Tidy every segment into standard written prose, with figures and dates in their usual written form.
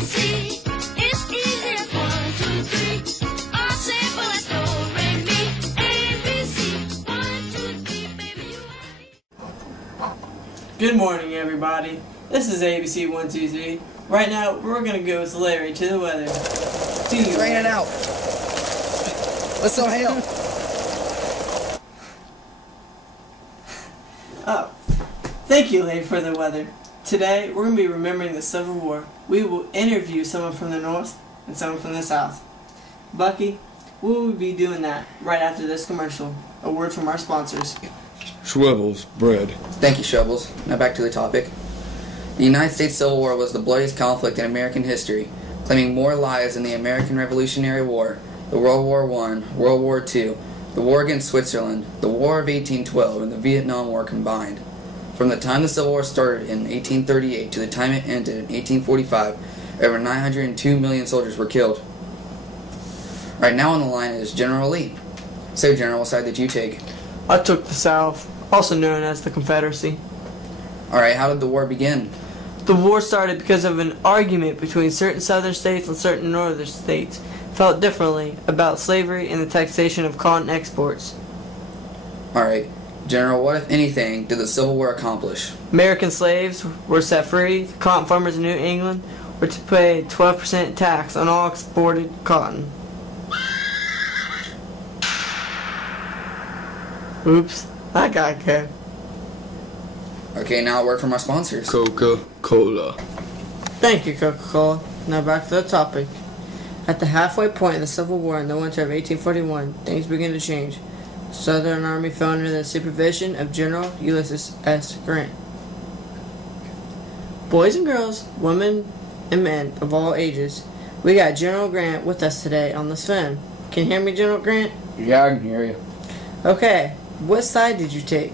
ABC. It's easy as 1, 2, 3. All simple as do, re, mi. ABC. 1, 2, 3, baby, you ready? Good morning, everybody. This is ABC 123. Right now, we're gonna go with Larry to the weather. It's raining out. Let's go hail. Oh, thank you, Larry, for the weather. Today, we're gonna be remembering the Civil War. We will interview someone from the North and someone from the South. Bucky, we will be doing that right after this commercial. A word from our sponsors. Schwebbles bread. Thank you, Shovels. Now back to the topic. The United States Civil War was the bloodiest conflict in American history, claiming more lives than the American Revolutionary War, the World War I, World War II, the War against Switzerland, the War of 1812, and the Vietnam War combined. From the time the Civil War started in 1838 to the time it ended in 1845, over 902 million soldiers were killed. Right now on the line is General Lee. So, General, what side did you take? I took the South, also known as the Confederacy. Alright, how did the war begin? The war started because of an argument between certain southern states and certain northern states felt differently about slavery and the taxation of cotton exports. Alright, General, what, if anything, did the Civil War accomplish? American slaves were set free. The cotton farmers in New England were to pay 12% tax on all exported cotton. Oops, that got good. Okay, now a word from our sponsors. Coca-Cola. Thank you, Coca-Cola. Now back to the topic. At the halfway point of the Civil War in the winter of 1841, things began to change. The Southern Army fell under the supervision of General Ulysses S. Grant. Boys and girls, women and men of all ages, we got General Grant with us today on this phone. Can you hear me, General Grant? Yeah, I can hear you. Okay, what side did you take?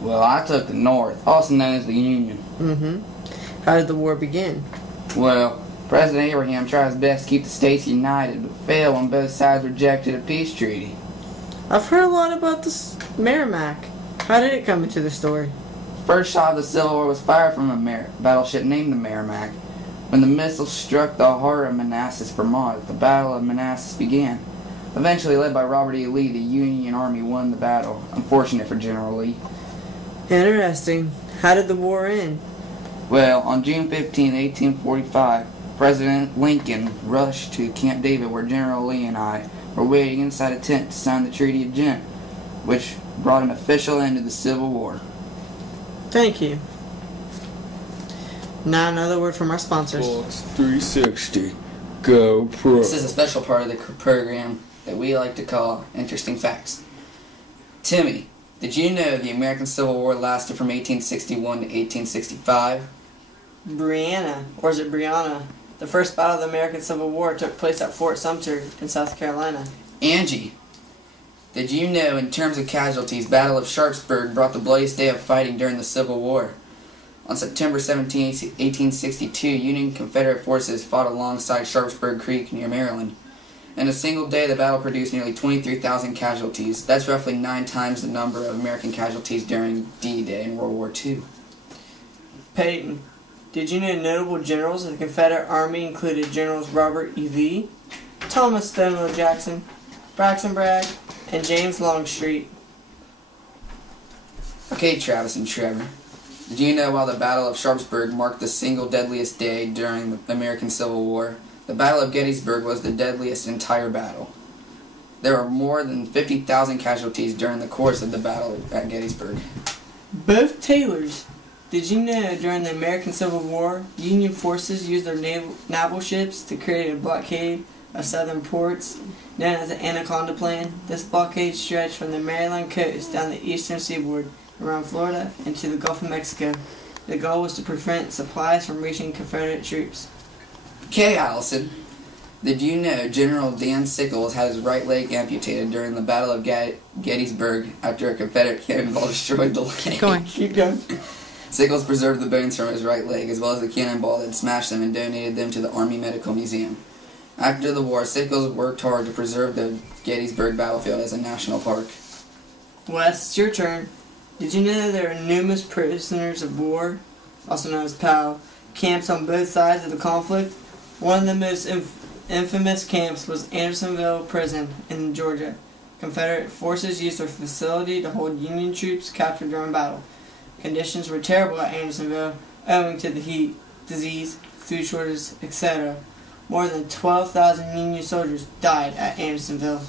Well, I took the North, also known as the Union. How did the war begin? Well, President Abraham tried his best to keep the states united, but failed when both sides rejected a peace treaty. I've heard a lot about this Merrimack. How did it come into the story? First shot of the Civil War was fired from a battleship named the Merrimack. When the missile struck the heart of Manassas, Vermont, the Battle of Manassas began. Eventually led by Robert E. Lee, the Union Army won the battle. Unfortunate for General Lee. Interesting. How did the war end? Well, on June 15, 1845, President Lincoln rushed to Camp David where General Lee and I were waiting inside a tent to sign the Treaty of Ghent, which brought an official end to the Civil War. Thank you. Now another word from our sponsors. Fox 360. Go Pro. This is a special part of the program that we like to call Interesting Facts. Timmy, did you know the American Civil War lasted from 1861 to 1865? Brianna, or is it Brianna? The first battle of the American Civil War took place at Fort Sumter in South Carolina. Angie, did you know in terms of casualties, Battle of Sharpsburg brought the bloodiest day of fighting during the Civil War? On September 17, 1862, Union Confederate forces fought alongside Sharpsburg Creek near Maryland. In a single day, the battle produced nearly 23,000 casualties. That's roughly 9 times the number of American casualties during D-Day in World War II. Peyton, did you know notable generals of the Confederate Army included Generals Robert E. Lee, Thomas Stonewall Jackson, Braxton Bragg, and James Longstreet? Okay, Travis and Trevor. Did you know while the Battle of Sharpsburg marked the single deadliest day during the American Civil War, the Battle of Gettysburg was the deadliest entire battle? There were more than 50,000 casualties during the course of the battle at Gettysburg. Both Taylors. Did you know during the American Civil War, Union forces used their naval ships to create a blockade of southern ports known as the Anaconda Plan? This blockade stretched from the Maryland coast down the eastern seaboard around Florida into the Gulf of Mexico. The goal was to prevent supplies from reaching Confederate troops. Okay, Allison. Did you know General Dan Sickles had his right leg amputated during the Battle of Gettysburg after a Confederate cannonball destroyed the leg? Keep going. Sickles preserved the bones from his right leg as well as the cannonball that smashed them and donated them to the Army Medical Museum. After the war, Sickles worked hard to preserve the Gettysburg battlefield as a national park. Wes, it's your turn. Did you know there are numerous prisoners of war, also known as POW, camps on both sides of the conflict? One of the most infamous camps was Andersonville Prison in Georgia. Confederate forces used their facility to hold Union troops captured during battle. Conditions were terrible at Andersonville, owing to the heat, disease, food shortages, etc. More than 12,000 Union soldiers died at Andersonville.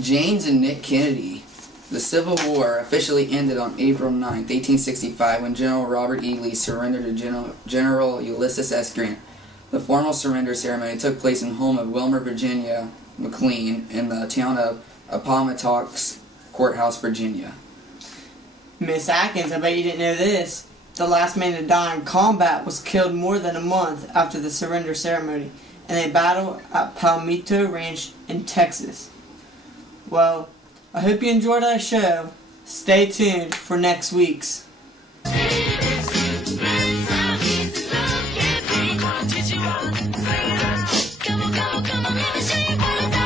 James and Nick Kennedy. The Civil War officially ended on April 9, 1865, when General Robert E. Lee surrendered to General Ulysses S. Grant. The formal surrender ceremony took place in the home of Wilmer Virginia McLean in the town of Appomattox Courthouse, Virginia. Miss Atkins, I bet you didn't know this. The last man to die in combat was killed more than a month after the surrender ceremony in a battle at Palmito Ranch in Texas. Well, I hope you enjoyed our show. Stay tuned for next week's. Come on, let me see you